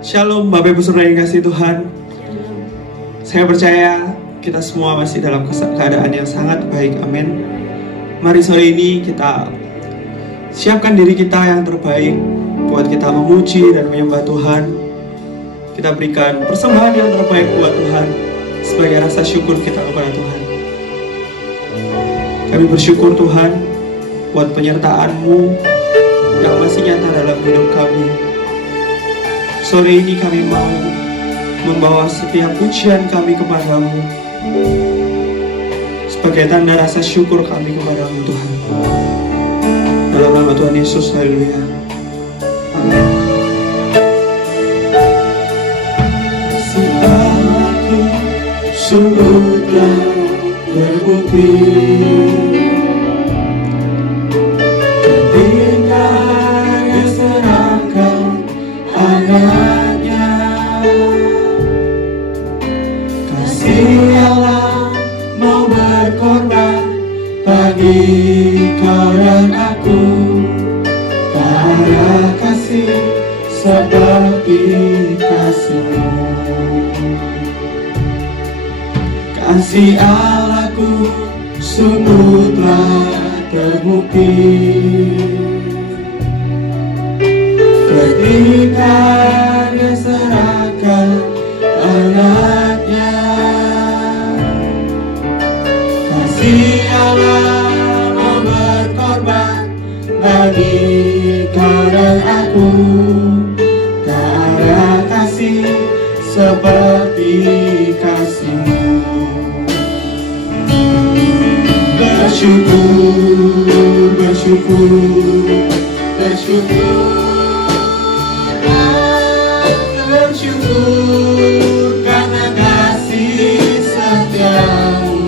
Shalom Bapak Ibu Saudara yang kasih Tuhan. Saya percaya kita semua masih dalam keadaan yang sangat baik, amin. Mari sore ini kita siapkan diri kita yang terbaik buat kita memuji dan menyembah Tuhan. Kita berikan persembahan yang terbaik buat Tuhan sebagai rasa syukur kita kepada Tuhan. Kami bersyukur Tuhan buat penyertaan-Mu yang masih nyata dalam hidup kami. Sore ini kami mau membawa setiap pujian kami kepadamu sebagai tanda rasa syukur kami kepadamu Tuhan. Dalam nama Tuhan Yesus, haleluya. Amin. Aku sungguh telah terbukti ketika Dia serahkan anaknya. Kasih Allah mau berkorban bagi kau dan aku. Tak ada kasih seperti kasih-Mu. Kasih Allahku sungguh telah terbukti ketika Dia serahkan anaknya. Kasih Allah mau berkorban bagi kau dan aku. Tak ada kasih seperti kasih-Mu. Bersyukur, bersyukur, bersyukur, bersyukur karena kasih setia-Mu.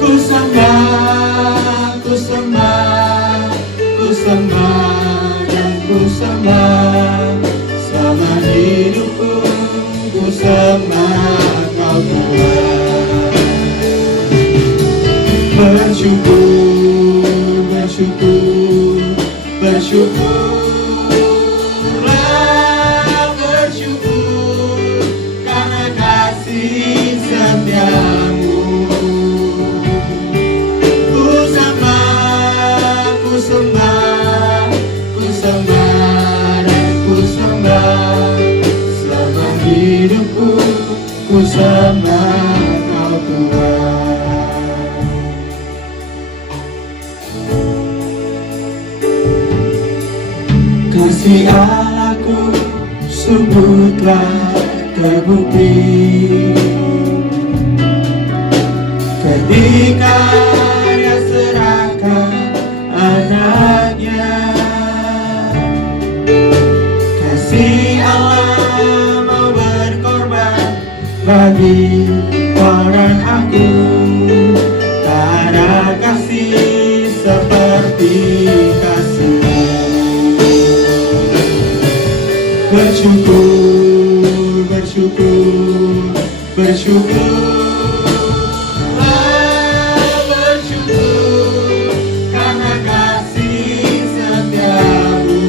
Ku sembah, ku sembah, ku sembah dan ku sembah selama hidupku. Ku sembah Kau Tuhan. Bersyukur, bersyukur, bersyukurlah, bersyukur karena kasih setia-Mu. Ku sembah, ku sembah, ku sembah dan ku sembah selama hidupku. Ku sembah Kau Tuhan. Kasih Allahku sungguh telah terbukti ketika Dia serahkan anaknya. Kasih Allah mau berkorban bagi kau dan aku. Tak ada kasih seperti kasih-Mu. Bersyukur, bersyukur, bersyukurlah, bersyukur karena kasih setia-Mu.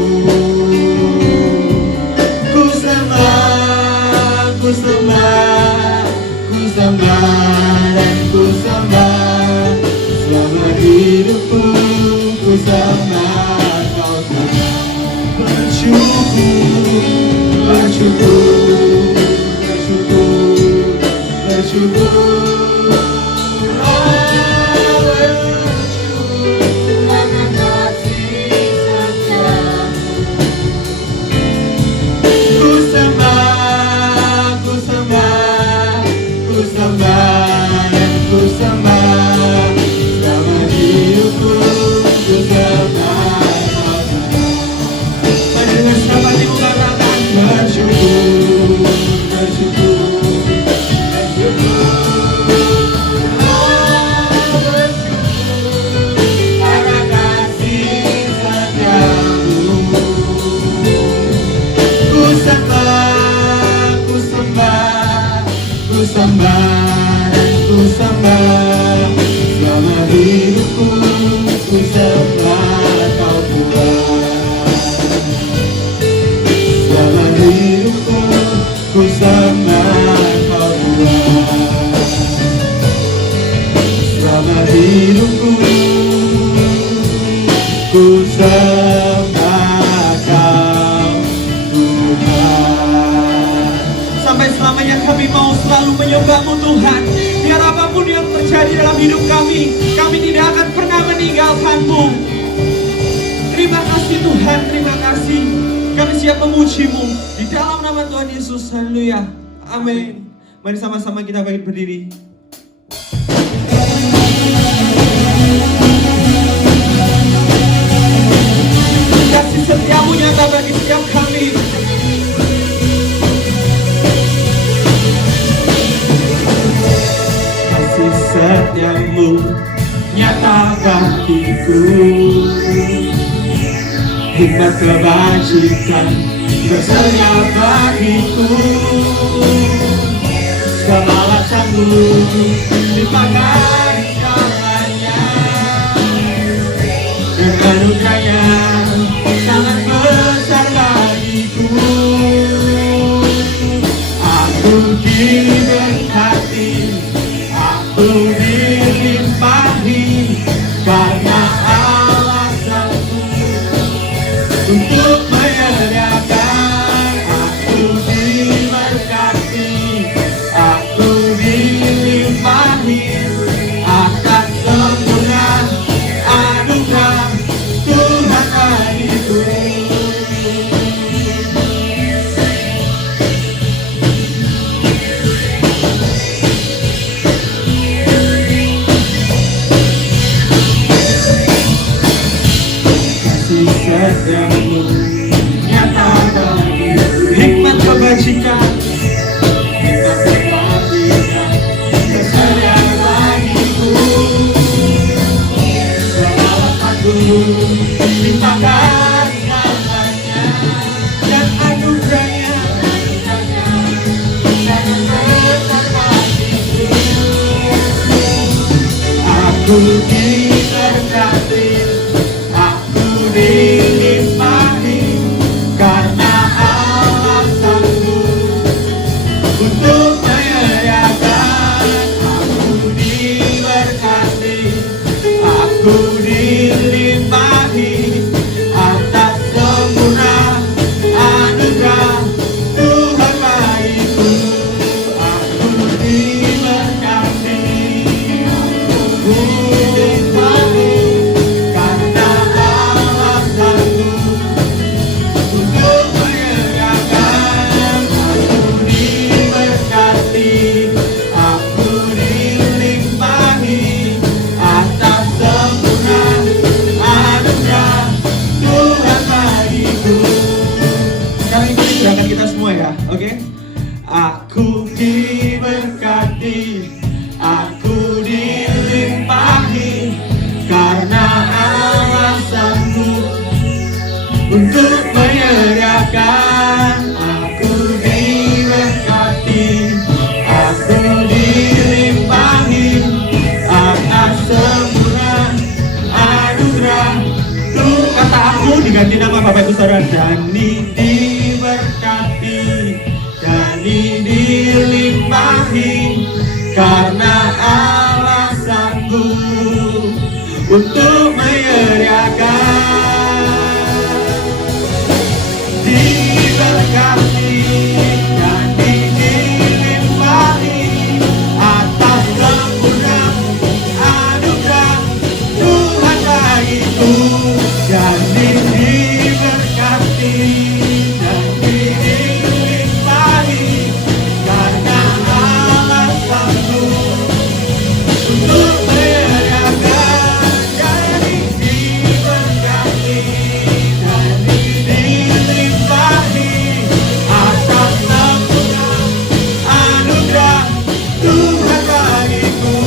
Ku sembah, ku sembah, ku sembah dan ku sembah selama hidupku. Ku sembah Kau Tuhan. Bersyukur, bersyukur, bersyukur, bersyukur, bersyukur karena kasih setia-Mu. Ku sembah, ku sembah, ku sembah dan ku sembah selama hidupku. Ku sembah siap memuji-Mu di dalam nama Tuhan Yesus. Haleluya. Amin. Mari sama-sama kita bangkit berdiri. Kasih setiamu nyata bagi setiap kami. Kasih setiamu nyata bagiku, hikmat kebajikan tersedia bagiku. Segala sanggup dipakai karenanya, dan anugerahnya sangat besar bagiku. Aku diberkati, aku dilimpahi, karena alasanku untuk menyediakan. Aku diberkati, aku dilimpahi atas sempurna anugerah Tuhan bagiku. Kasih setiamu nyata bagiku, hikmat kebajikan, hikmat kebajikan tersedia bagiku. Segala sanggup dipakai karenanya, dan anugerahnya sangat besar bagiku. Aku diberkati, aku dilimpahi, karena alasanku untuk menyediakan. Aku diberkati, aku dilimpahi atas sempurna anugerah Tuhan bagiku. Aku diberkati, aku dilimpahi, karena alasanku untuk menyediakan. Aku diberkati, aku dilimpahi atas sempurna anugerah Tuhan bagiku. Sekarang ini gerakan kita semua ya, oke? Aku diberkati, aku dilimpahi, karena alasanmu untuk menyediakan. Aku diberkati, aku dilimpahi atas sempurna anugerah Tuhan. Kata aku diganti nama Bapak Ibu Saudara. Dani diberkati, Dani dilimpahi, karena alasanku untuk menyediakan. Diberkati dan dilimpahi atas sempurna anugerah Tuhan bagiku. Dan diberkati dan dilimpahi, karena alasanku untuk menyediakan. Jadi diberkati dan dilimpahi atas sempurna anugerah Tuhan bagiku.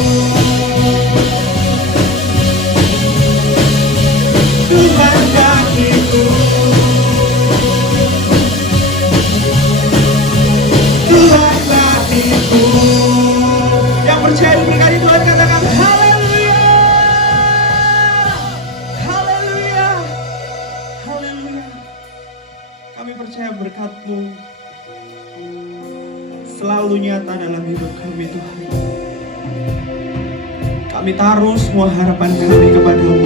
Tuhan bagiku, Tuhan bagiku. Yang percaya diberkati Tuhan katakan haleluya, haleluya, haleluya. Kami percaya berkat-Mu selalu nyata dalam hidup kami Tuhan. Kami taruh semua harapan kami kepada-Mu.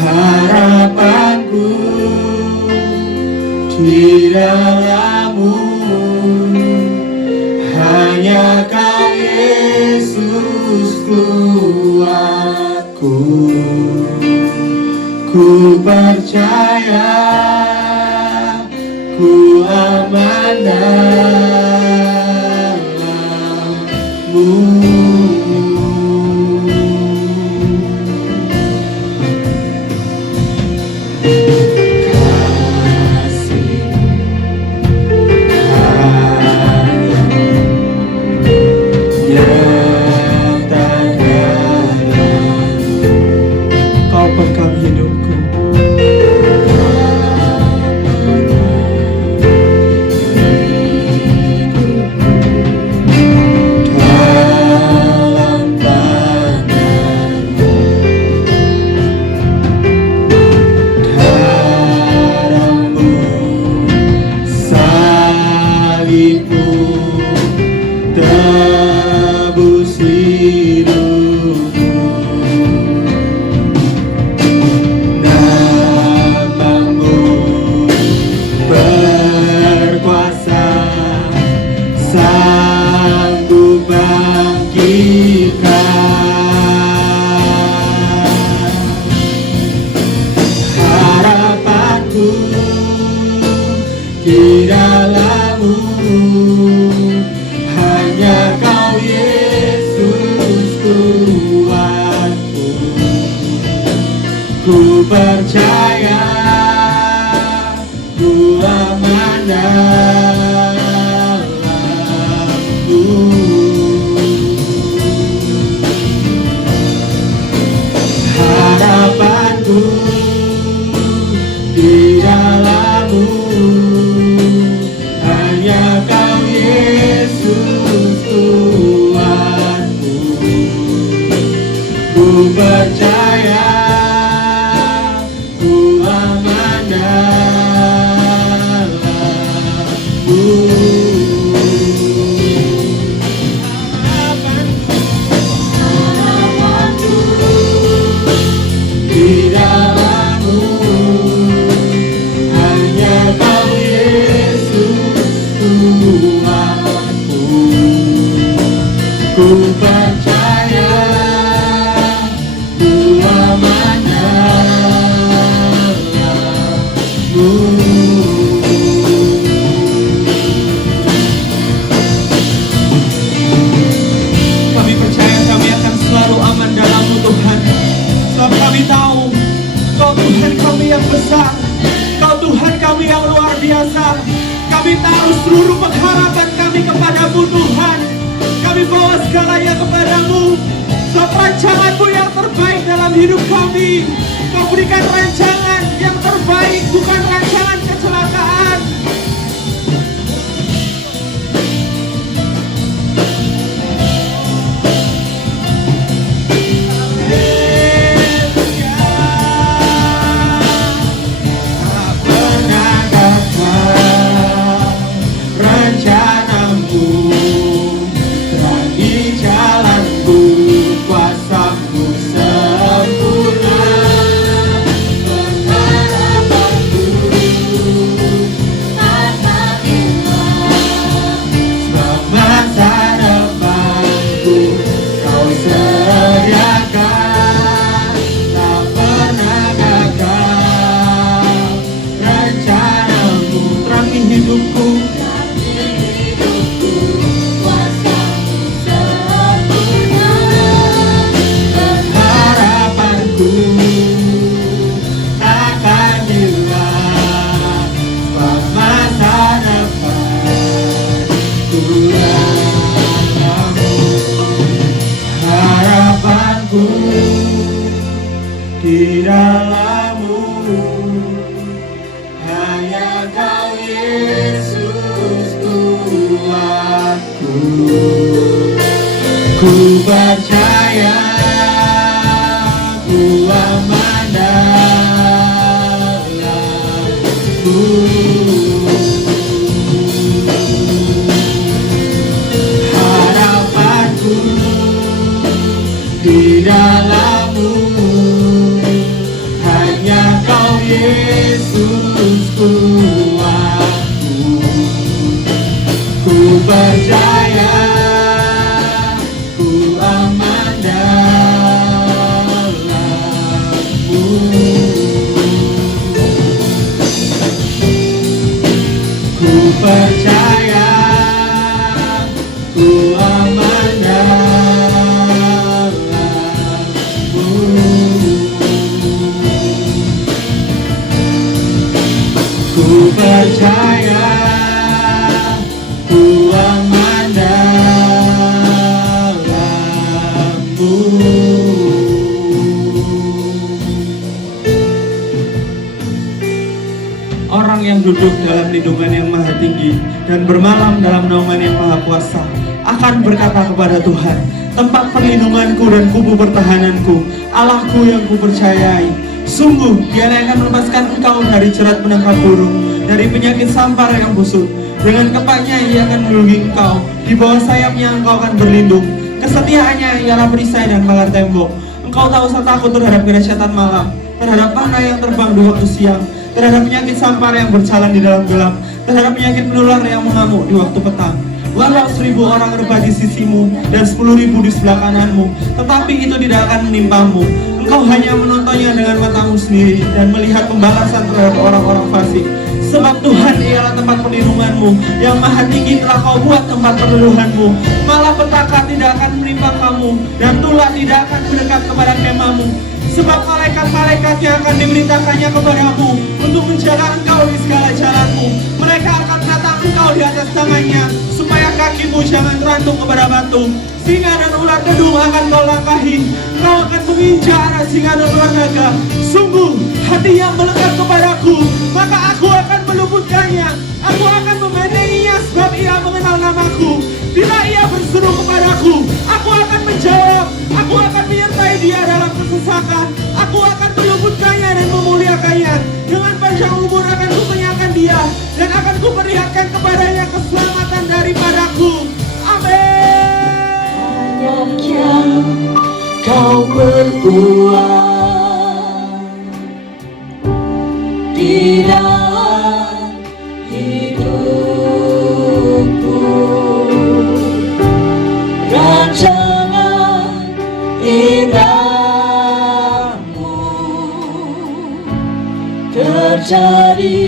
harapanku di dalam-Mu, hanya Kau Yesus kuatku. Ku percaya, ku aman dalam-Mu. Tebus hidupku, nama-Mu berkuasa, sanggup bangkitkan. Harapanku di dalam-Mu, hanya Kau Yesus kuatku. Ku percaya, ku aman dalam-Mu. Harapanku di dalam-Mu, hanya Kau Yesus kuatku. Ku percaya, ku aman dalam-Mu. Harapanku di dalam-Mu, hanya Kau Yesus kuatku. Ku percaya, ku aman dalam-Mu. Kami percaya kami akan selalu aman dalam-Mu Tuhan, sebab kami tahu Kau Tuhan kami yang besar, Kau Tuhan kami yang luar biasa. Kami tahu seluruh pengharapan kami kepadamu Tuhan. Kami bawa segalanya kepadamu, sebab rancangan-Mu yang terbaik dalam hidup kami. Kau berikan rancangan yang terbaik, bukan rancangan kecelakaan. Di dalam-Mu, hanya Kau Yesus kuatku. Ku percaya, ku aman dalam-Mu. Harapanku di dalam-Mu, hanya percaya, ku aman dalam-Mu. Orang yang duduk dalam lindungan yang maha tinggi dan bermalam dalam naungan yang maha kuasa akan berkata kepada Tuhan, tempat perlindunganku dan kubu pertahananku, Allahku yang kupercayai. Sungguh Dia akan melepaskan engkau dari jerat penangkap burung, dari penyakit sampar yang busuk. Dengan kepaknya Ia akan melindungi engkau, di bawah sayapnya engkau akan berlindung. Kesetiaannya ialah perisai dan pagar tembok. Engkau tak usah takut terhadap kedahsyatan malam, terhadap panah yang terbang di waktu siang, terhadap penyakit sampar yang berjalan di dalam gelap, terhadap penyakit menular yang mengamuk di waktu petang. Walau 1000 orang rebah di sisimu dan 10.000 di sebelah kananmu, tetapi itu tidak akan menimpamu. Engkau hanya menontonnya dengan matamu sendiri dan melihat pembalasan terhadap orang-orang fasik. Sebab Tuhan ialah tempat perlindunganmu, yang maha tinggi telah kau buat tempat perlindunganmu. Malah petaka tidak akan menimpa kamu, dan tulah tidak akan mendekat kepada kemahmu. Sebab malaikat-malaikat yang akan diberitakannya kepadamu untuk menjaga engkau di segala jalanmu. Mereka akan menatang engkau di atas tangannya, supaya kakimu jangan terantuk kepada batu. Singa dan ular dedung akan kau langkahi. Kau akan menginjak anak singa dan ular naga. Sungguh hati yang melekat kepadaku, maka aku akan meluputkannya. Aku akan membentenginya, sebab ia mengenal namaku. Bila ia berseru kepadaku, aku akan menjawab. Aku akan menyertai dia dalam kesesakan. Aku akan meluputkannya dan memuliakannya. Dengan panjang umur akan kukenyakan dia, dan akan kuperlihatkan kepadanya keselamatan daripadaku. Amin. Banyak yang kau perbuat di dalam hidupku, rancangan indahmu terjadi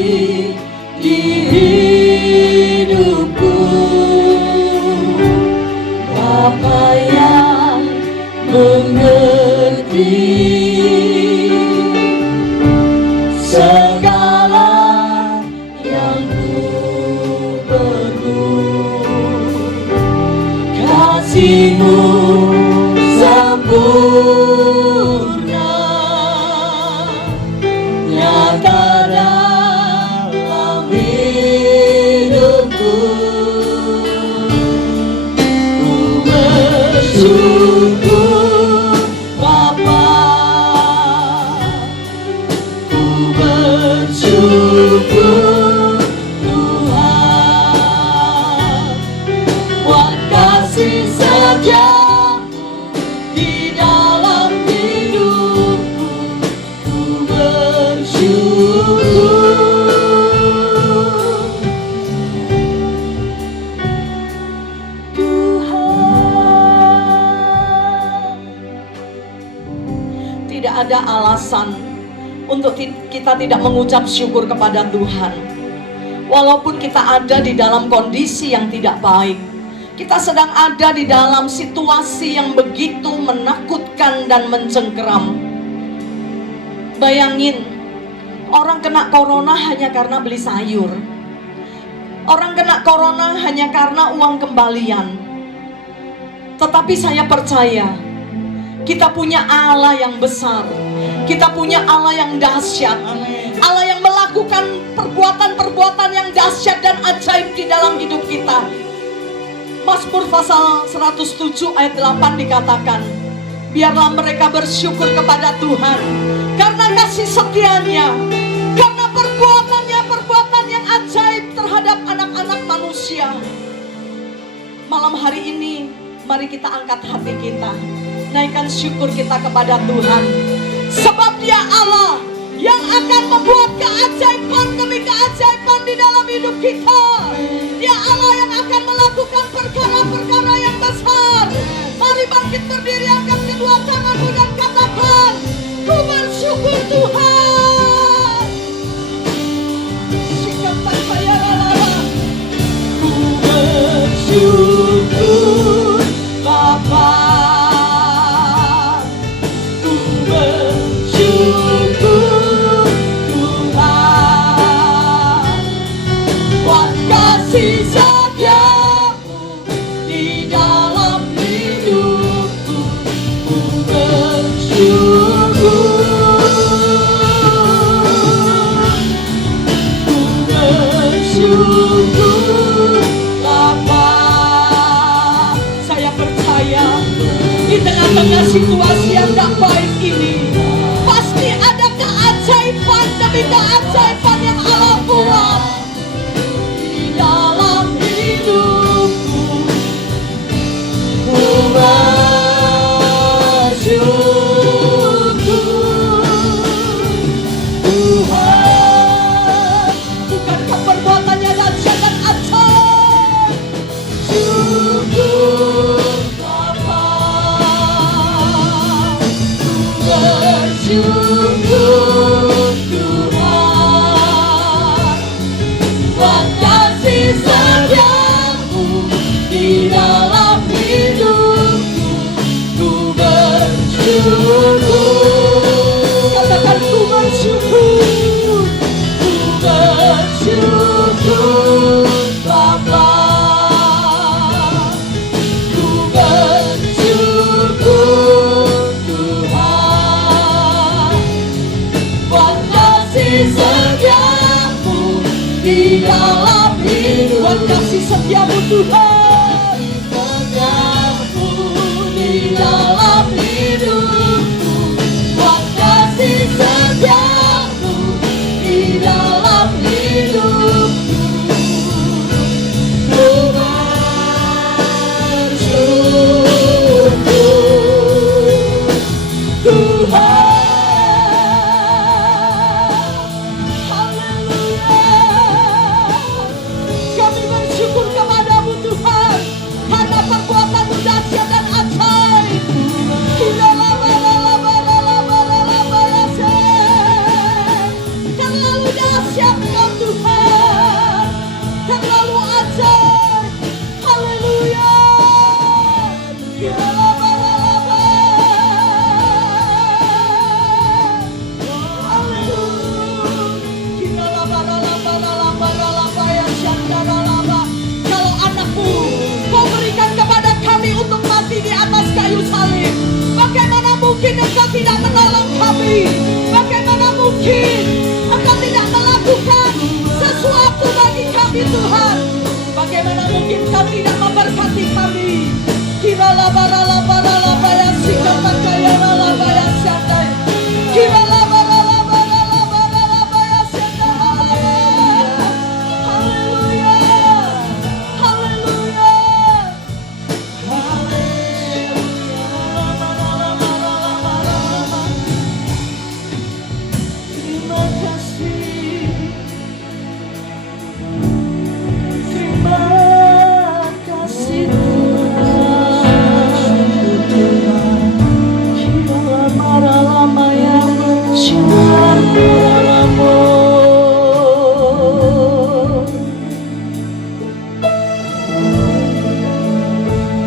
di hidupku. Bapa yang mengerti segala yang ku perlu, kasih-Mu sempurna nyata dalam hidupku. Bersyukur Bapa, ku bersyukur Tuhan, buat kasih setia-Mu di dalam hidupku. Ku bersyukur. Tidak ada alasan untuk kita tidak mengucap syukur kepada Tuhan. Walaupun kita ada di dalam kondisi yang tidak baik, kita sedang ada di dalam situasi yang begitu menakutkan dan mencengkeram. Bayangin, orang kena corona hanya karena beli sayur. Orang kena corona hanya karena uang kembalian. Tetapi saya percaya, kita punya Allah yang besar. Kita punya Allah yang dahsyat. Allah yang melakukan perbuatan-perbuatan yang dahsyat dan ajaib di dalam hidup kita. Mazmur pasal 107 ayat 8 dikatakan, biarlah mereka bersyukur kepada Tuhan karena kasih setia-Nya, karena perbuatan-Nya, perbuatan yang ajaib terhadap anak-anak manusia. Malam hari ini, mari kita angkat hati kita, naikkan syukur kita kepada Tuhan. Sebab Dia Allah yang akan membuat keajaiban demi keajaiban di dalam hidup kita. Dia Allah yang akan melakukan perkara-perkara yang besar. Mari bangkit berdiri, angkat kedua tanganmu dan katakan, ku bersyukur Tuhan. Sikapkan saya lala. Ku bersyukur Bapa. tengah situasi yang tak baik ini, pasti ada keajaiban demi keajaiban yang Allah buat di dalam hidupku. Ku bersyukur Tuhan, bukankah perbuatannya dahsyat dan ajaib. Syukur Bapa, ku bersyukur Tuhan, buat kasih setiamu di dalam hidupku. Ku bersyukur, katakan ku bersyukur, ku bersyukur Bapa, ku bersyukur Tuhan, buat kasih setiamu di dalam hidup. Buat kasih setiamu Tuhan, setiamu di dalam hidupku. Buat kasih setiamu di dalam hidupku. Ku bersyukur Tuhan. Haleluya. Kami bersyukur kepadamu Tuhan, karena perbuatanmu dahsyat dan ajaib. Terlalu dahsyat Kau Tuhan, terlalu ajaib. Haleluya. Kalau anakmu Kau berikan kepada kami untuk mati di atas kayu salib, bagaimana mungkin Engkau tidak menolong kami? Bagaimana mungkin Engkau tidak melakukan sesuatu bagi kami Tuhan? Bagaimana mungkin Kau tidak memberkati kami?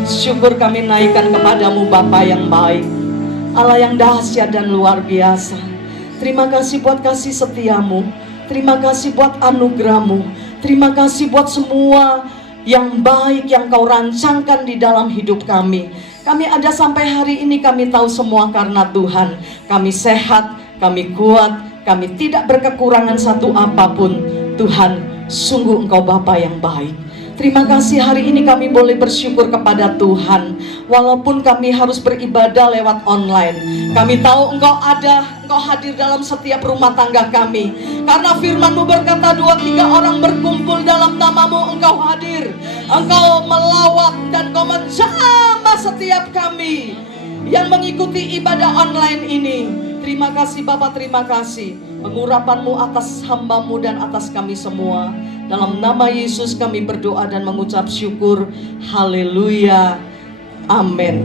Syukur kami naikkan kepadamu Bapa yang baik, Allah yang dahsyat dan luar biasa. Terima kasih buat kasih setiamu, terima kasih buat anugerahmu, terima kasih buat semua yang baik yang Kau rancangkan di dalam hidup kami. Kami ada sampai hari ini, kami tahu semua karena Tuhan. Kami sehat, kami kuat, kami tidak berkekurangan satu apapun. Tuhan, sungguh Engkau Bapa yang baik. Terima kasih hari ini kami boleh bersyukur kepada Tuhan. Walaupun kami harus beribadah lewat online, kami tahu Engkau ada, Engkau hadir dalam setiap rumah tangga kami. Karena firman-Mu berkata 2-3 orang berkumpul dalam nama-Mu, Engkau hadir. Engkau melawat dan Engkau menjamah setiap kami yang mengikuti ibadah online ini. Terima kasih Bapa, terima kasih pengurapan-Mu atas hamba-Mu dan atas kami semua. Dalam nama Yesus kami berdoa dan mengucap syukur. Haleluya. Amin.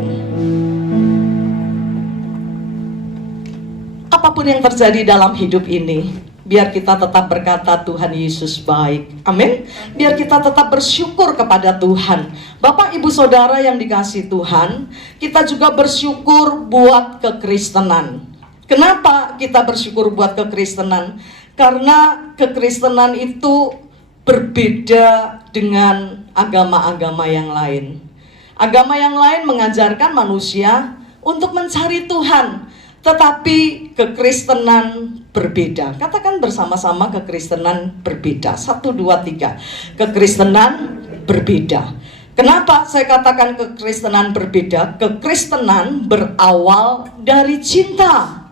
Apapun yang terjadi dalam hidup ini, biar kita tetap berkata Tuhan Yesus baik. Amin. Biar kita tetap bersyukur kepada Tuhan. Bapak, Ibu, Saudara yang dikasihi Tuhan, kita juga bersyukur buat kekristenan. Kenapa kita bersyukur buat kekristenan? Karena kekristenan itu berbeda dengan agama-agama yang lain. Agama yang lain mengajarkan manusia untuk mencari Tuhan, tetapi kekristenan berbeda. Katakan bersama-sama, kekristenan berbeda. 1, 2, 3. Kekristenan berbeda. Kenapa saya katakan kekristenan berbeda? Kekristenan berawal dari cinta.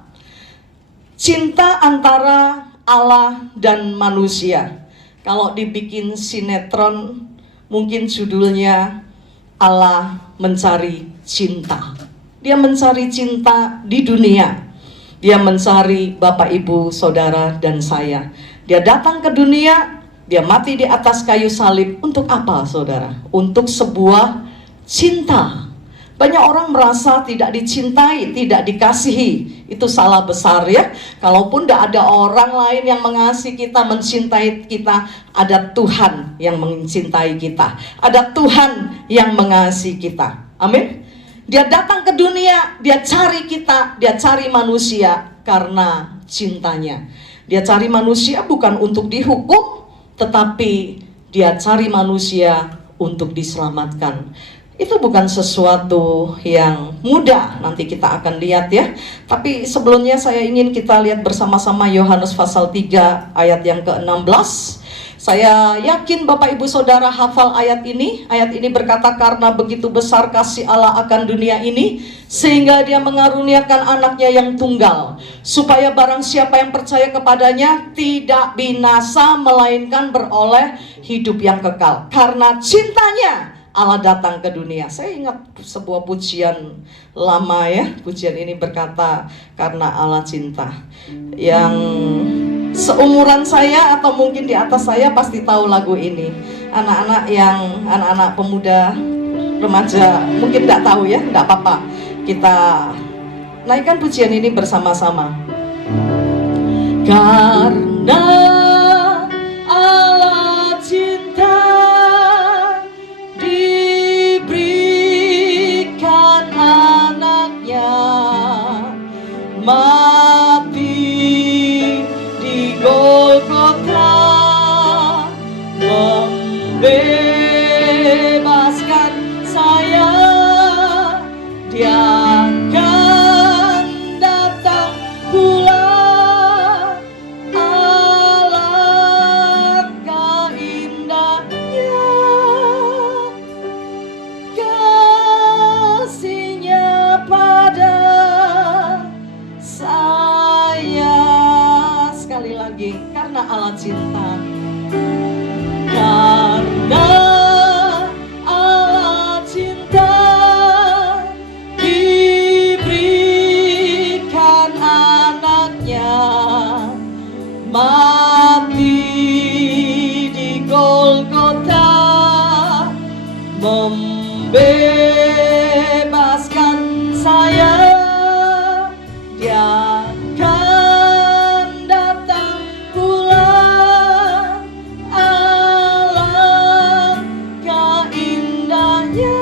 Cinta antara Allah dan manusia. Kalau dibikin sinetron, mungkin judulnya Allah mencari cinta. Dia mencari cinta di dunia. Dia mencari Bapak, Ibu, Saudara, dan saya. Dia datang ke dunia. Dia mati di atas kayu salib untuk apa, saudara? Untuk sebuah cinta. Banyak orang merasa tidak dicintai, tidak dikasihi. Itu salah besar ya. Kalaupun tidak ada orang lain yang mengasihi kita, mencintai kita, ada Tuhan yang mencintai kita. Ada Tuhan yang mengasihi kita. Amin. Dia datang ke dunia, dia cari kita, dia cari manusia karena cintanya. Dia cari manusia bukan untuk dihukum, tetapi dia cari manusia untuk diselamatkan. Itu bukan sesuatu yang mudah, nanti kita akan lihat ya. Tapi sebelumnya saya ingin kita lihat bersama-sama Yohanes pasal 3 ayat yang ke-16. Saya yakin Bapak Ibu Saudara hafal ayat ini. Ayat ini berkata, karena begitu besar kasih Allah akan dunia ini, sehingga dia mengaruniakan anaknya yang tunggal, supaya barang siapa yang percaya kepadanya tidak binasa, melainkan beroleh hidup yang kekal. Karena cintanya Allah datang ke dunia. Saya ingat sebuah pujian lama ya. Pujian ini berkata, karena Allah cinta. Yang seumuran saya atau mungkin di atas saya pasti tahu lagu ini. Anak-anak pemuda, remaja mungkin tidak tahu ya, tidak apa-apa. Kita naikkan pujian ini bersama-sama. Karena Allah cinta, diberikan anaknya mati di Golgota, membebaskan saya. Dia akan datang pula, alangkah indahnya kasihnya pada saya. Sekali lagi, karena Allah cinta. Karena Allah cinta, diberikan anaknya mati di Golgota, membebaskan saya. Dia akan datang pula, alangkah indahnya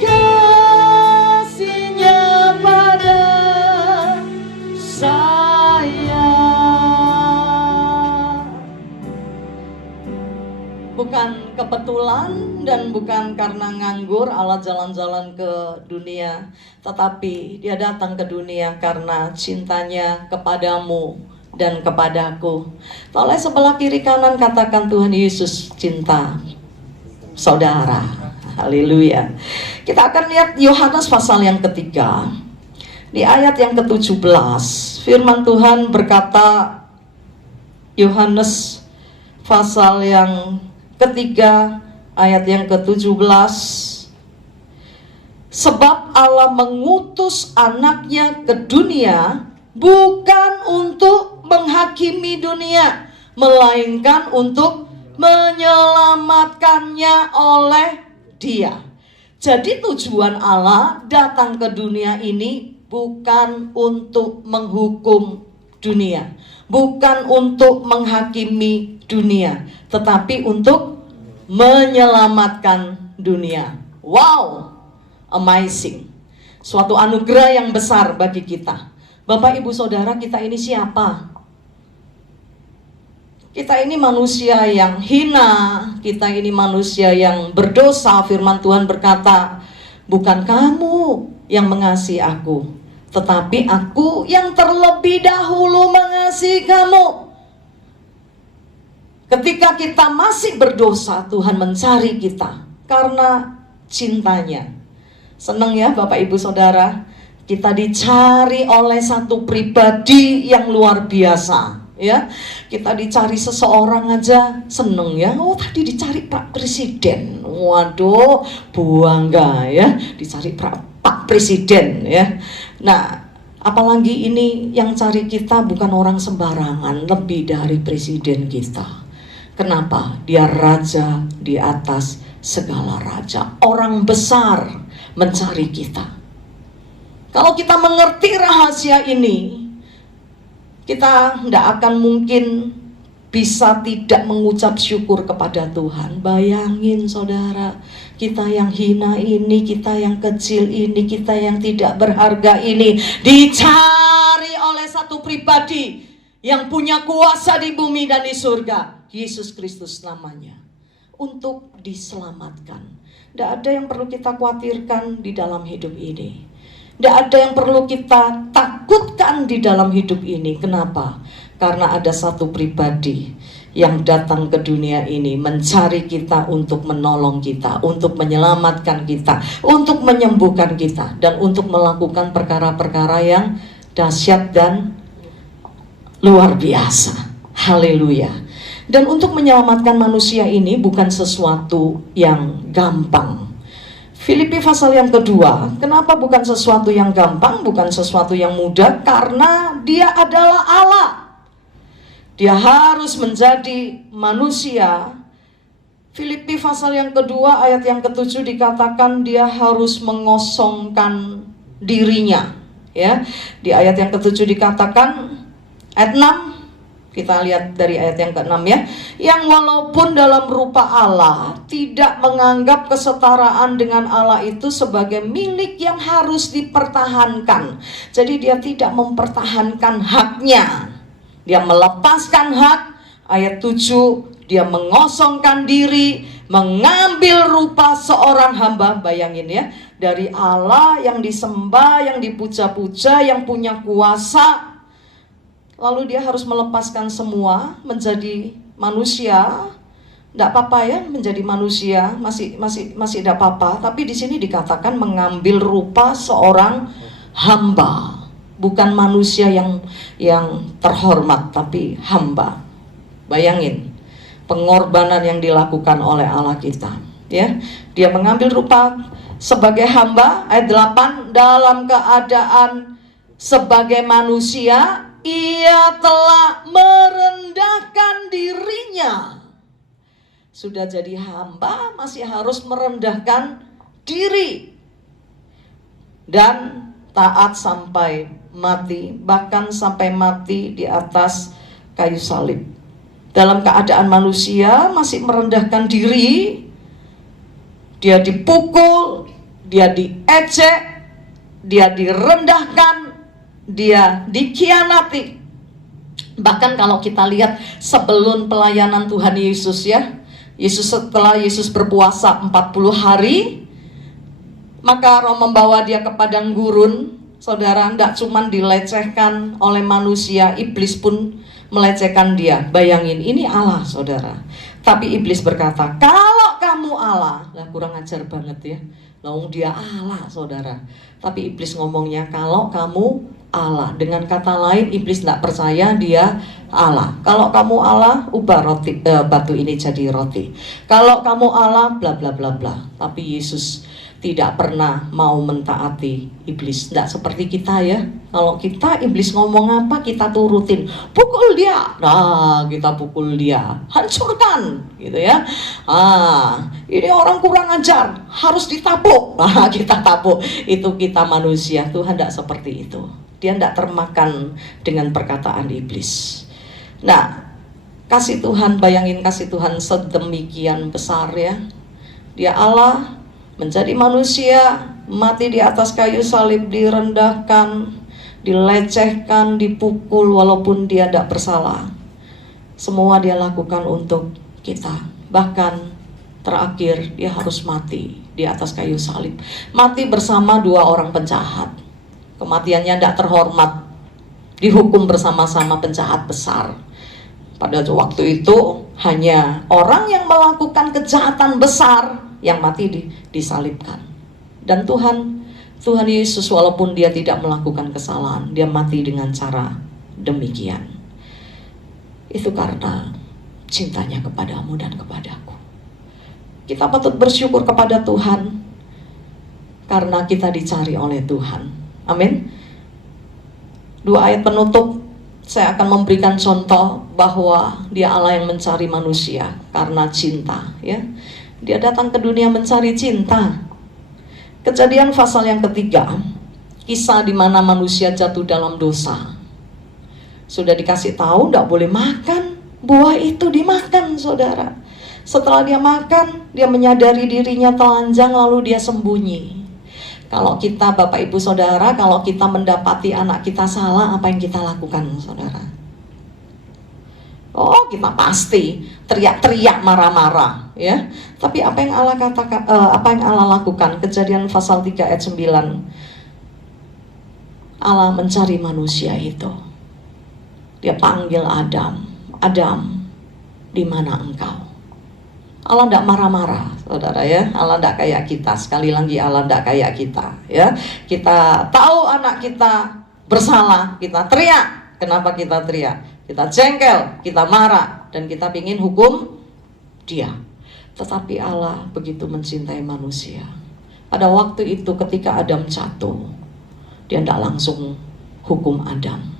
kasihnya pada saya. Bukan kebetulan dan bukan karena nganggur Allah jalan-jalan ke dunia, tetapi dia datang ke dunia karena cintanya kepadamu dan kepadaku. Oleh sebelah kiri kanan katakan, Tuhan Yesus cinta saudara. Haleluya. Kita akan lihat Yohanes pasal yang ketiga. Di ayat yang ke-17, firman Tuhan berkata, Yohanes pasal yang ketiga ayat yang ke-17, sebab Allah mengutus anaknya ke dunia bukan untuk menghakimi dunia, melainkan untuk menyelamatkannya oleh Dia. Jadi tujuan Allah datang ke dunia ini bukan untuk menghukum dunia, bukan untuk menghakimi dunia, tetapi untuk menyelamatkan dunia. Wow, amazing. Suatu anugerah yang besar bagi kita. Bapak, Ibu, Saudara, kita ini siapa? Kita ini manusia yang hina, kita ini manusia yang berdosa. Firman Tuhan berkata, bukan kamu yang mengasihi aku, tetapi aku yang terlebih dahulu mengasihi kamu. Ketika kita masih berdosa, Tuhan mencari kita karena cintanya. Senang ya Bapak Ibu Saudara, kita dicari oleh satu pribadi yang luar biasa. Ya, kita dicari seseorang aja seneng ya. Oh, tadi dicari Pak Presiden. Waduh, bangga ya, dicari Pak Presiden ya. Nah, apalagi ini yang cari kita bukan orang sembarangan, lebih dari presiden kita. Kenapa? Dia raja di atas segala raja. Orang besar mencari kita. Kalau kita mengerti rahasia ini, kita tidak akan mungkin bisa tidak mengucap syukur kepada Tuhan. Bayangin saudara, kita yang hina ini, kita yang kecil ini, kita yang tidak berharga ini, dicari oleh satu pribadi yang punya kuasa di bumi dan di surga. Yesus Kristus namanya. Untuk diselamatkan. Tidak ada yang perlu kita khawatirkan di dalam hidup ini. Tidak ada yang perlu kita takutkan di dalam hidup ini. Kenapa? Karena ada satu pribadi yang datang ke dunia ini mencari kita untuk menolong kita, untuk menyelamatkan kita, untuk menyembuhkan kita, dan untuk melakukan perkara-perkara yang dahsyat dan luar biasa. Haleluya. Dan untuk menyelamatkan manusia ini bukan sesuatu yang gampang. Filipi pasal yang kedua, kenapa bukan sesuatu yang gampang, bukan sesuatu yang mudah? Karena dia adalah Allah. Dia harus menjadi manusia. Filipi pasal yang kedua ayat yang ke-7 dikatakan dia harus mengosongkan dirinya. Ya, di ayat yang ke-7 dikatakan, ayat 6, kita lihat dari ayat yang ke-6 ya. Yang walaupun dalam rupa Allah, tidak menganggap kesetaraan dengan Allah itu sebagai milik yang harus dipertahankan. Jadi dia tidak mempertahankan haknya. Dia melepaskan hak. Ayat 7, dia mengosongkan diri, mengambil rupa seorang hamba. Bayangin ya, dari Allah yang disembah, yang dipuja-puja, yang punya kuasa. Lalu dia harus melepaskan semua menjadi manusia. Tidak apa-apa ya menjadi manusia, masih tidak apa-apa. Tapi di sini dikatakan mengambil rupa seorang hamba, bukan manusia yang terhormat, tapi hamba. Bayangin pengorbanan yang dilakukan oleh Allah kita. Ya, dia mengambil rupa sebagai hamba. Ayat 8, dalam keadaan sebagai manusia, ia telah merendahkan dirinya. Sudah jadi hamba masih harus merendahkan diri. Dan taat sampai mati. Bahkan sampai mati di atas kayu salib. Dalam keadaan manusia masih merendahkan diri. Dia dipukul, dia diejek, dia direndahkan, dia dikhianati. Bahkan kalau kita lihat sebelum pelayanan Tuhan Yesus ya, setelah Yesus berpuasa 40 hari, maka Roh membawa dia ke padang gurun. Saudara, tidak cuma dilecehkan oleh manusia, iblis pun melecehkan dia. Bayangin, ini Allah saudara. Tapi iblis berkata, kalau kamu Allah, lah kurang ajar banget ya. Lalu dia Allah saudara. Tapi iblis ngomongnya, kalau kamu Allah. Dengan kata lain, iblis tidak percaya dia Allah. Kalau kamu Allah, ubah batu ini jadi roti. Kalau kamu Allah, bla bla bla bla. Tapi Yesus tidak pernah mau mentaati iblis. Tidak seperti kita ya. Kalau kita, iblis ngomong apa, kita turutin. Pukul dia. Nah, kita pukul dia. Hancurkan. Gitu ya. Ini orang kurang ajar. Harus ditapuk. Nah, kita tapuk. Itu kita manusia. Tuhan tidak seperti itu. Dia tidak termakan dengan perkataan iblis. Nah, kasih Tuhan, bayangin kasih Tuhan sedemikian besar ya. Dia Allah, menjadi manusia, mati di atas kayu salib, direndahkan, dilecehkan, dipukul walaupun dia tidak bersalah. Semua dia lakukan untuk kita. Bahkan terakhir dia harus mati di atas kayu salib. Mati bersama dua orang penjahat. Kematiannya tidak terhormat. Dihukum bersama-sama penjahat besar. Pada waktu itu hanya orang yang melakukan kejahatan besar yang mati disalibkan. Dan Tuhan Yesus walaupun dia tidak melakukan kesalahan, dia mati dengan cara demikian. Itu karena cintanya kepadamu dan kepadaku. Kita patut bersyukur kepada Tuhan karena kita dicari oleh Tuhan. Amin. 2 ayat penutup, saya akan memberikan contoh bahwa dia Allah yang mencari manusia karena cinta, ya. Dia datang ke dunia mencari cinta. Kejadian pasal yang ketiga, kisah di mana manusia jatuh dalam dosa. Sudah dikasih tahu tidak boleh makan, buah itu dimakan, saudara. Setelah dia makan, dia menyadari dirinya telanjang lalu dia sembunyi. Kalau kita, Bapak Ibu Saudara, kalau kita mendapati anak kita salah, apa yang kita lakukan, saudara? Oh, kita pasti teriak-teriak, marah-marah, ya. Tapi apa yang Allah katakan, apa yang Allah lakukan? Kejadian pasal 3 ayat 9. Allah mencari manusia itu. Dia panggil Adam, Adam, di mana engkau? Allah tidak marah-marah, saudara, ya. Allah tidak kayak kita. Sekali lagi, Allah tidak kayak kita, ya. Kita tahu anak kita bersalah, kita teriak. Kenapa kita teriak? Kita jengkel, kita marah, dan kita ingin hukum dia. Tetapi Allah begitu mencintai manusia. Pada waktu itu ketika Adam jatuh, dia tidak langsung hukum Adam.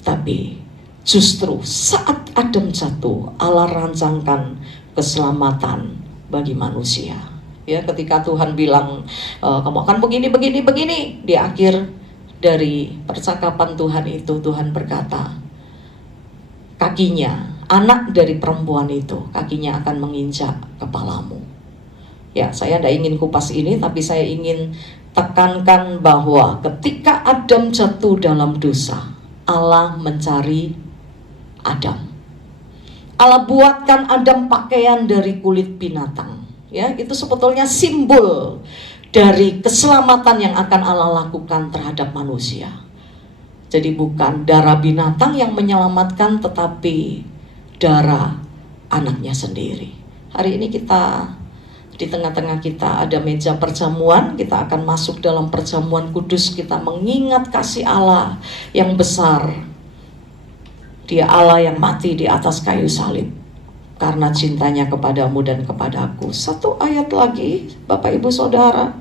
Tapi justru saat Adam jatuh, Allah rancangkan keselamatan bagi manusia. Ya, ketika Tuhan bilang kamu akan begini, di akhir dari percakapan Tuhan itu, Tuhan berkata, kakinya, anak dari perempuan itu, kakinya akan menginjak kepalamu. Ya, saya tidak ingin kupas ini, tapi saya ingin tekankan bahwa ketika Adam jatuh dalam dosa, Allah mencari Adam. Allah buatkan Adam pakaian dari kulit binatang. Ya, itu sebetulnya simbol dari keselamatan yang akan Allah lakukan terhadap manusia. Jadi bukan darah binatang yang menyelamatkan, tetapi darah anaknya sendiri. Hari ini kita, di tengah-tengah kita ada meja perjamuan, kita akan masuk dalam perjamuan kudus, kita mengingat kasih Allah yang besar. Dia Allah yang mati di atas kayu salib karena cintanya kepadamu dan kepadaku. Satu ayat lagi, Bapak Ibu Saudara,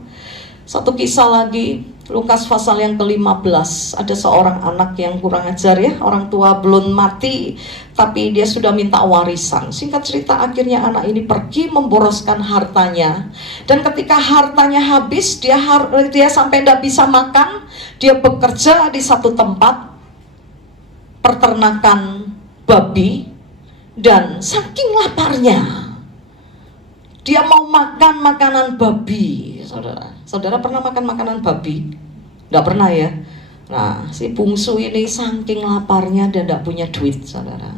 satu kisah lagi, Lukas pasal yang ke-15. Ada seorang anak yang kurang ajar, ya. Orang tua belum mati, tapi dia sudah minta warisan. Singkat cerita, akhirnya anak ini pergi memboroskan hartanya. Dan ketika hartanya habis, dia sampai tidak bisa makan. Dia bekerja di satu tempat peternakan babi, dan saking laparnya dia mau makan makanan babi. Saudara pernah makan makanan babi? Nggak pernah, ya. Nah, si bungsu ini saking laparnya dan nggak punya duit, saudara.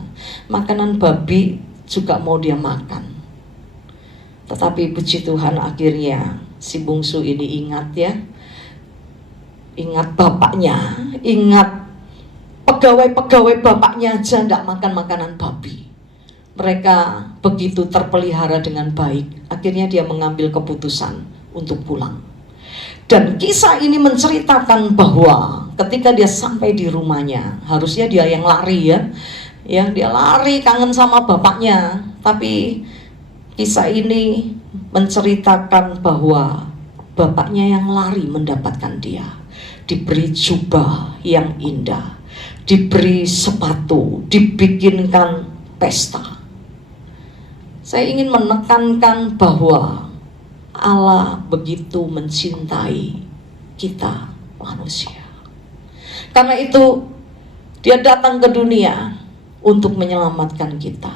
Makanan babi juga mau dia makan. Tetapi puji Tuhan, akhirnya si bungsu ini ingat, ya. Ingat bapaknya, ingat pegawai-pegawai bapaknya aja tidak makan makanan babi. Mereka begitu terpelihara dengan baik. Akhirnya dia mengambil keputusan untuk pulang. Dan kisah ini menceritakan bahwa ketika dia sampai di rumahnya, harusnya dia yang lari, ya. Ya, dia lari kangen sama bapaknya. Tapi kisah ini menceritakan bahwa bapaknya yang lari mendapatkan dia. Diberi jubah yang indah, diberi sepatu, dibikinkan pesta. Saya ingin menekankan bahwa Allah begitu mencintai kita manusia. Karena itu dia datang ke dunia untuk menyelamatkan kita.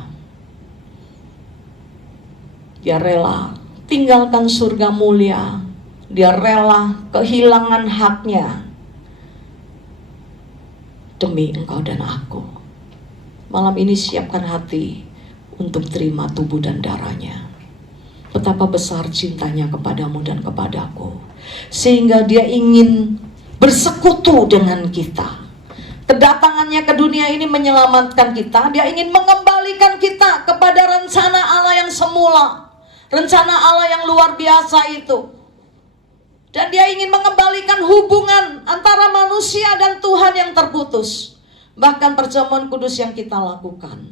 Dia rela tinggalkan surga mulia, dia rela kehilangan haknya demi engkau dan aku. Malam ini siapkan hati untuk terima tubuh dan darahnya. Betapa besar cintanya kepadamu dan kepadaku, sehingga dia ingin bersekutu dengan kita. Kedatangannya ke dunia ini menyelamatkan kita. Dia ingin mengembalikan kita kepada rencana Allah yang semula, rencana Allah yang luar biasa itu. Dan dia ingin mengembalikan hubungan antara manusia dan Tuhan yang terputus. Bahkan perjamuan kudus yang kita lakukan,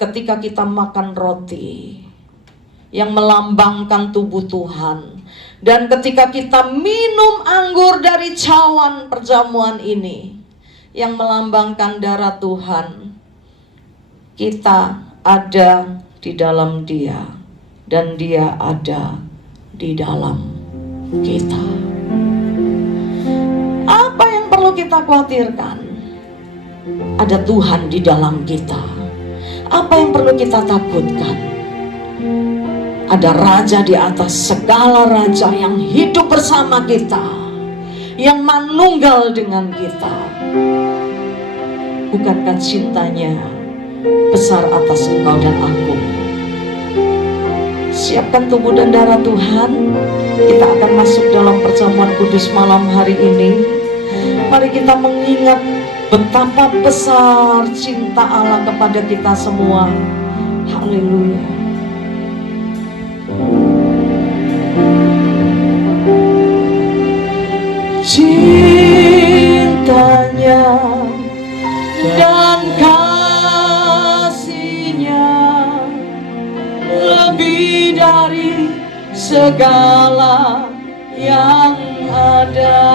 ketika kita makan roti yang melambangkan tubuh Tuhan, dan ketika kita minum anggur dari cawan perjamuan ini yang melambangkan darah Tuhan, kita ada di dalam Dia dan Dia ada di dalam kita. Apa yang perlu kita khawatirkan? Ada Tuhan di dalam kita. Apa yang perlu kita takutkan? Ada Raja di atas segala raja yang hidup bersama kita, yang manunggal dengan kita. Bukankah cintanya besar atas engkau dan aku? Siapkan tubuh dan darah Tuhan. Kita akan masuk dalam perjamuan kudus malam hari ini. Mari kita mengingat betapa besar cinta Allah kepada kita semua. Haleluya. Cintanya dan kasihnya lebih dari segala yang ada.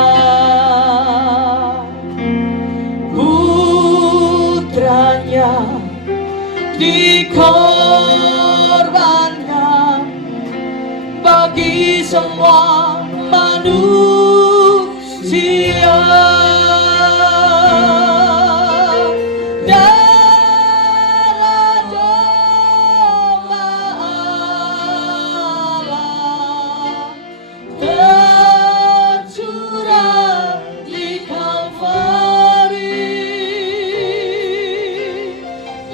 Putranya dikorbankan bagi semua manusia. Darah domba Allah tercurah di Kalvari.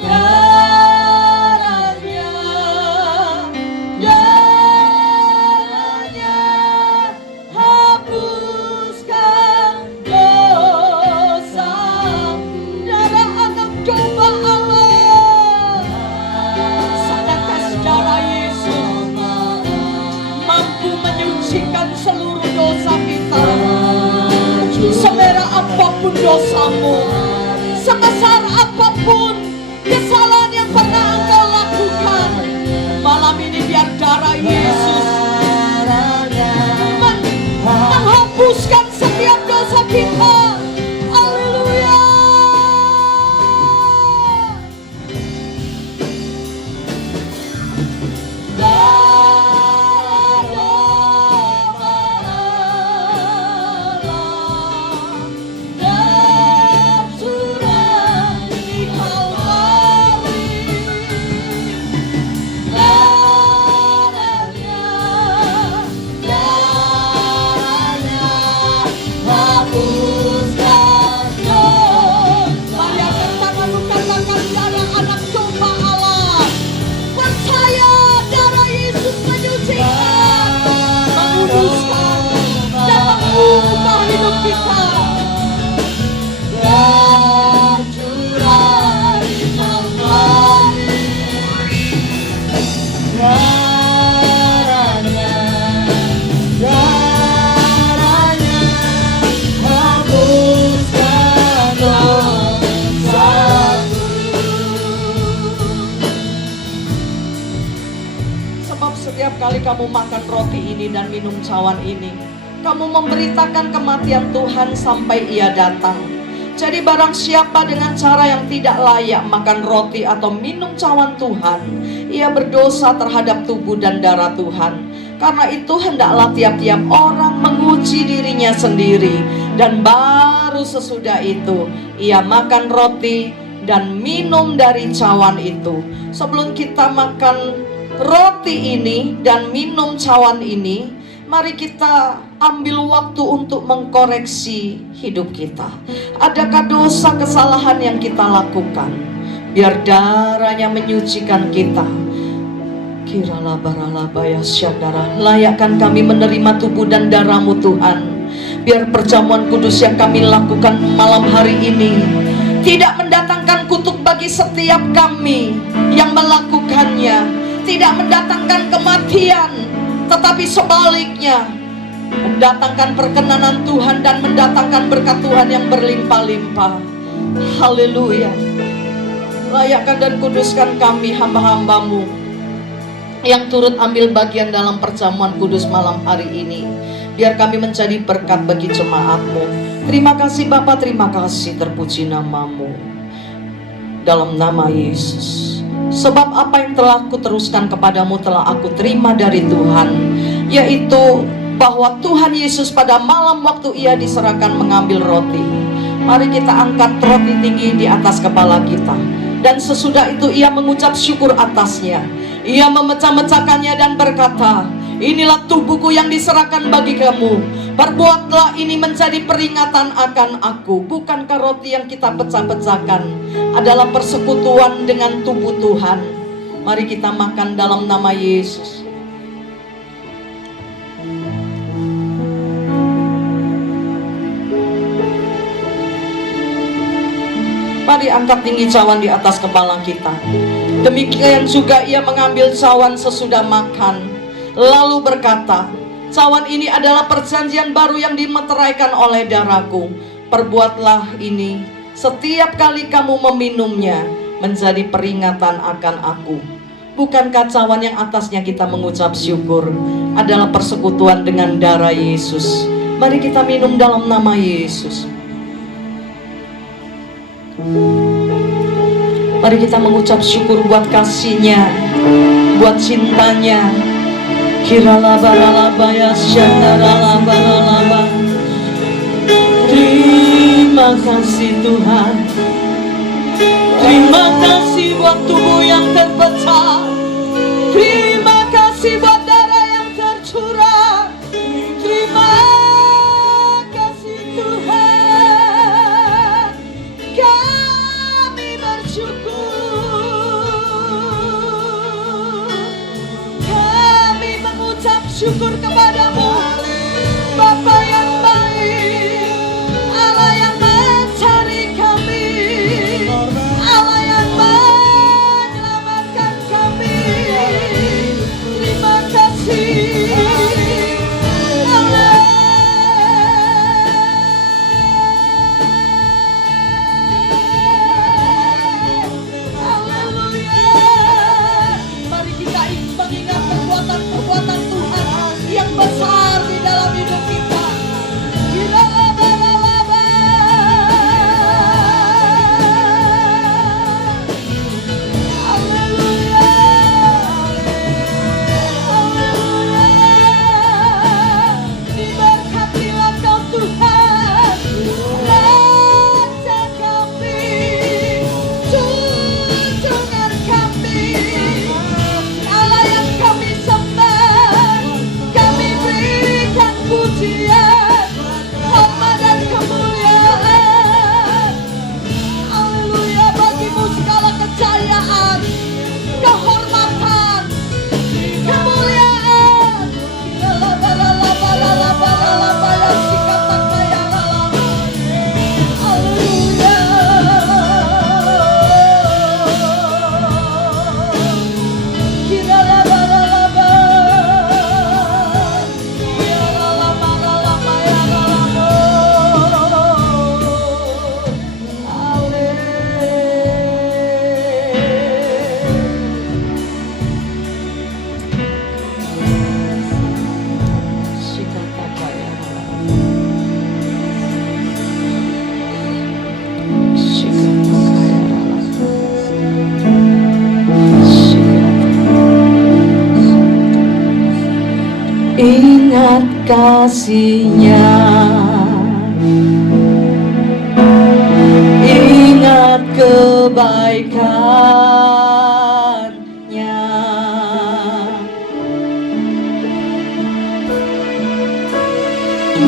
Darahnya hapuskan dosa. Darah anak domba Allah, setetes darah Yesus mampu menyucikan seluruh dosa kita. Semerah apapun dosamu, sebesar apapun kesalahan yang pernah engkau lakukan, malam ini biar darah Yesus menghapuskan setiap dosa kita. Haleluya. Darah domba Allah tercurah di Kalvari. Darahnya hapuskan dosa. Mari angkat tanganmu, katakan darah anak domba Allah. Percaya darah Yesus menyucikan, menguduskan, dan mengubah hidup kita. Tercurah di Kalvari. Darahnya hapuskan dosaku. Sebab setiap kali kamu makan roti ini dan minum cawan ini, kamu memberitakan kematian Tuhan sampai Ia datang. Jadi barang siapa dengan cara yang tidak layak makan roti atau minum cawan Tuhan, ia berdosa terhadap tubuh dan darah Tuhan. Karena itu hendaklah tiap-tiap orang menguji dirinya sendiri, dan baru sesudah itu ia makan roti dan minum dari cawan itu. Sebelum kita makan roti ini dan minum cawan ini, mari kita ambil waktu untuk mengkoreksi hidup kita. Adakah dosa kesalahan yang kita lakukan? Biar darahnya menyucikan kita. Kirala barala baya syadara. Layakkan kami menerima tubuh dan darah-Mu Tuhan. Biar perjamuan kudus yang kami lakukan malam hari ini tidak mendatangkan kutuk bagi setiap kami yang melakukannya, tidak mendatangkan kematian, tetapi sebaliknya mendatangkan perkenanan Tuhan dan mendatangkan berkat Tuhan yang berlimpah-limpah. Haleluya. Layakkan dan kuduskan kami hamba-hambamu yang turut ambil bagian dalam perjamuan kudus malam hari ini. Biar kami menjadi berkat bagi jemaatmu. Terima kasih Bapa, terima kasih, terpuji namamu. Dalam nama Yesus. Sebab apa yang telah aku teruskan kepadamu telah aku terima dari Tuhan, yaitu bahwa Tuhan Yesus pada malam waktu ia diserahkan mengambil roti. Mari kita angkat roti tinggi di atas kepala kita. Dan sesudah itu ia mengucap syukur atasnya. Ia memecah-mecahkannya dan berkata, inilah tubuhku yang diserahkan bagi kamu. Perbuatlah ini menjadi peringatan akan aku. Bukankah roti yang kita pecah-pecahkan adalah persekutuan dengan tubuh Tuhan? Mari kita makan dalam nama Yesus. Mari angkat tinggi cawan di atas kepala kita. Demikian juga ia mengambil cawan sesudah makan, lalu berkata, cawan ini adalah perjanjian baru yang dimeteraikan oleh darahku. Perbuatlah ini setiap kali kamu meminumnya menjadi peringatan akan aku. Bukankah cawan yang atasnya kita mengucap syukur adalah persekutuan dengan darah Yesus? Mari kita minum dalam nama Yesus. Mari kita mengucap syukur buat kasihnya, buat cintanya. Kiralabaralaba ya syandaralabaralaba. Terima kasih Tuhan. Terima kasih buat tubuh yang terpecah. Terima kasih buat darah yang tercurah. Terima kasih Tuhan. Kami bersyukur. Kami mengucap syukur kepadamu, Bapa yang baik, Allah yang mencari kami, Allah yang menyelamatkan kami. Terima kasih Allah. Haleluya. Mari kita mengingat perbuatan Tuhan yang besar di dalam hidup kita. Kiralabalaba. Haleluya. Haleluya. Diberkatilah Kau Tuhan, Raja kami, junjungan kami, Allah yang kami sembah. Kami berikan pujian, hormat dan kemuliaan. Haleluya, bagimu segala kejayaan, kehormatan, kemuliaan. Kiralabalalabalalabalaba ya sikatakayalala. Haleluya. Kiralabalaba. Kiralabalaba ya lalabo. Ingat kasihnya, ingat kebaikannya,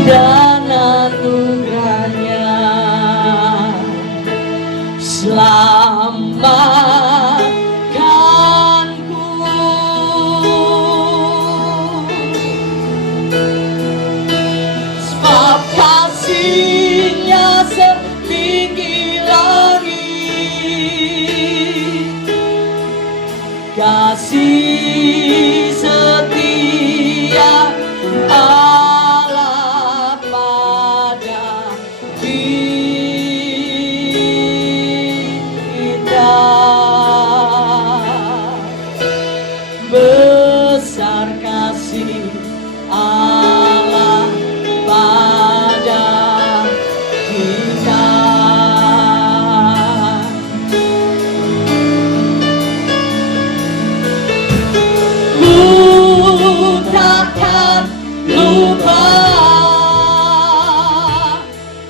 dan anugerahnya. Selamatkanku. Sebab setia Allah pada kita. Besar kasih Allah pada kita. Ku takkan lupa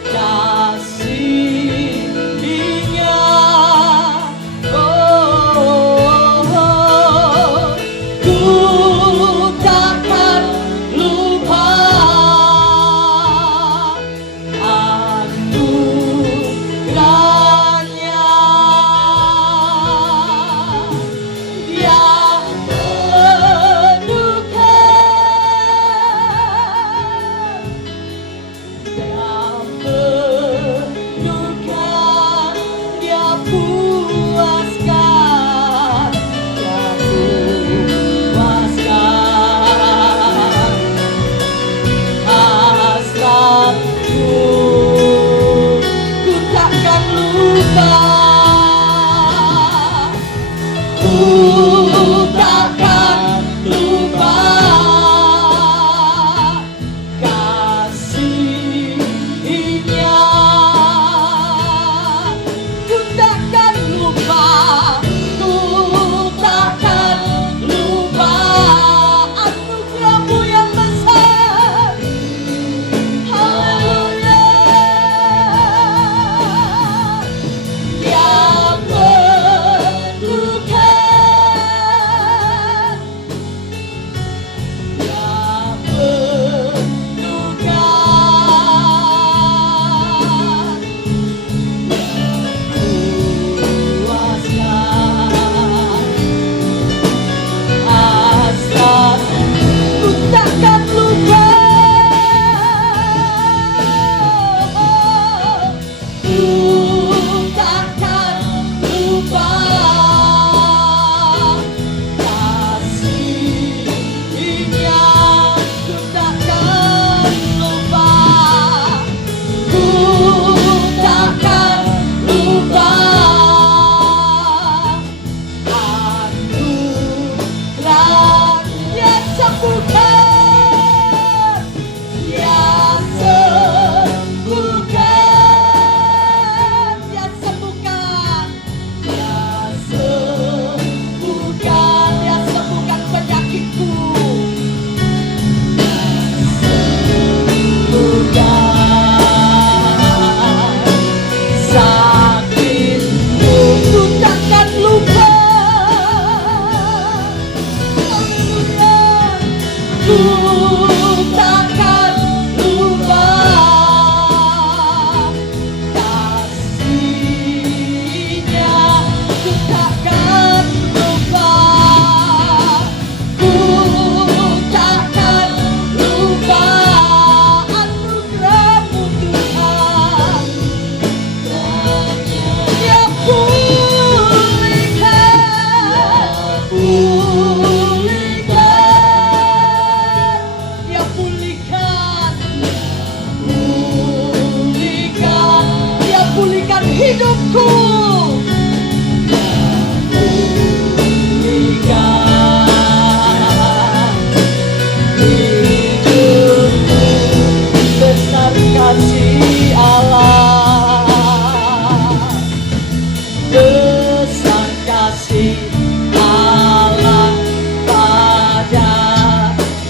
kasih-Nya. Ku takkan lupa anugerah-Nya yang menukan, Dia puaskan, hasratku. Ku takkan lupa, ku takkan lupa kasih-Nya. Ku takkan lupa, ku takkan lupa anugerah-Mu yang besar. Haleluya. Yang menukan, yang menukan, puaskan hasrat. Ku takkan lupa, ku takkan lupa kasih-Nya. Ku takkan lupa, ku takkan lupa anugerah-Nya. Sembuhkan, Ya sembuhkan, Ya sembuhkan, Ya sembuhkan, Ya sembuhkan penyakitku, sembuhkan sakitku. Ku takkan lupa. Haleluya. Ku takkan lupa kasih-Nya. Ku takkan lupa, ku takkan lupa anugerah-Mu Tuhan. Ya pulihkan, pulihkan, Ya pulihkan, pulihkan, Ya pulihkan hidupku, pulihkan hidupku. Besar kasih Allah, besar kasih Allah pada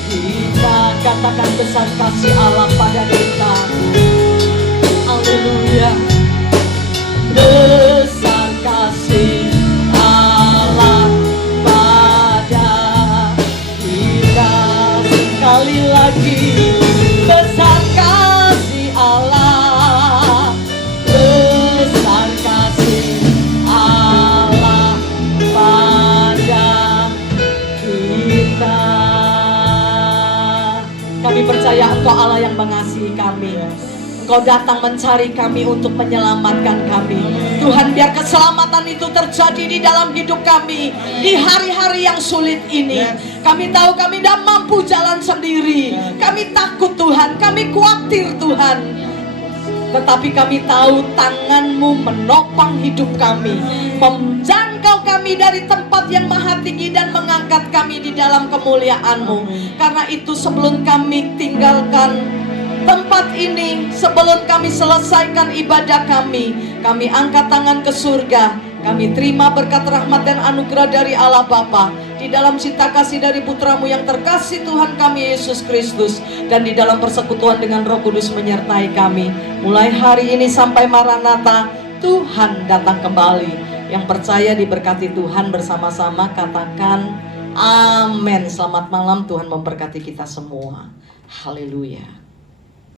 kita. Katakan besar kasih Allah pada kita. Haleluya. Besar kasih Allah pada kita. Sekali lagi, besar kasih Allah, besar kasih Allah pada kita. Kami percaya Engkau Allah yang mengasihi kami. Engkau datang mencari kami untuk menyelamatkan kami. Tuhan, biar keselamatan itu terjadi di dalam hidup kami di hari-hari yang sulit ini. Kami tahu kami tidak mampu jalan sendiri. Kami takut Tuhan, kami khawatir Tuhan. Tetapi kami tahu tangan-Mu menopang hidup kami, menjangkau kami dari tempat yang maha tinggi dan mengangkat kami di dalam kemuliaan-Mu. Karena itu sebelum kami tinggalkan tempat ini, sebelum kami selesaikan ibadah kami angkat tangan ke surga. Kami terima berkat rahmat dan anugerah dari Allah Bapa, di dalam cinta kasih dari Putra-Mu yang terkasih Tuhan kami Yesus Kristus, dan di dalam persekutuan dengan Roh Kudus menyertai kami mulai hari ini sampai Maranatha, Tuhan datang kembali. Yang percaya diberkati Tuhan bersama-sama katakan amin. Selamat malam, Tuhan memberkati kita semua. Haleluya.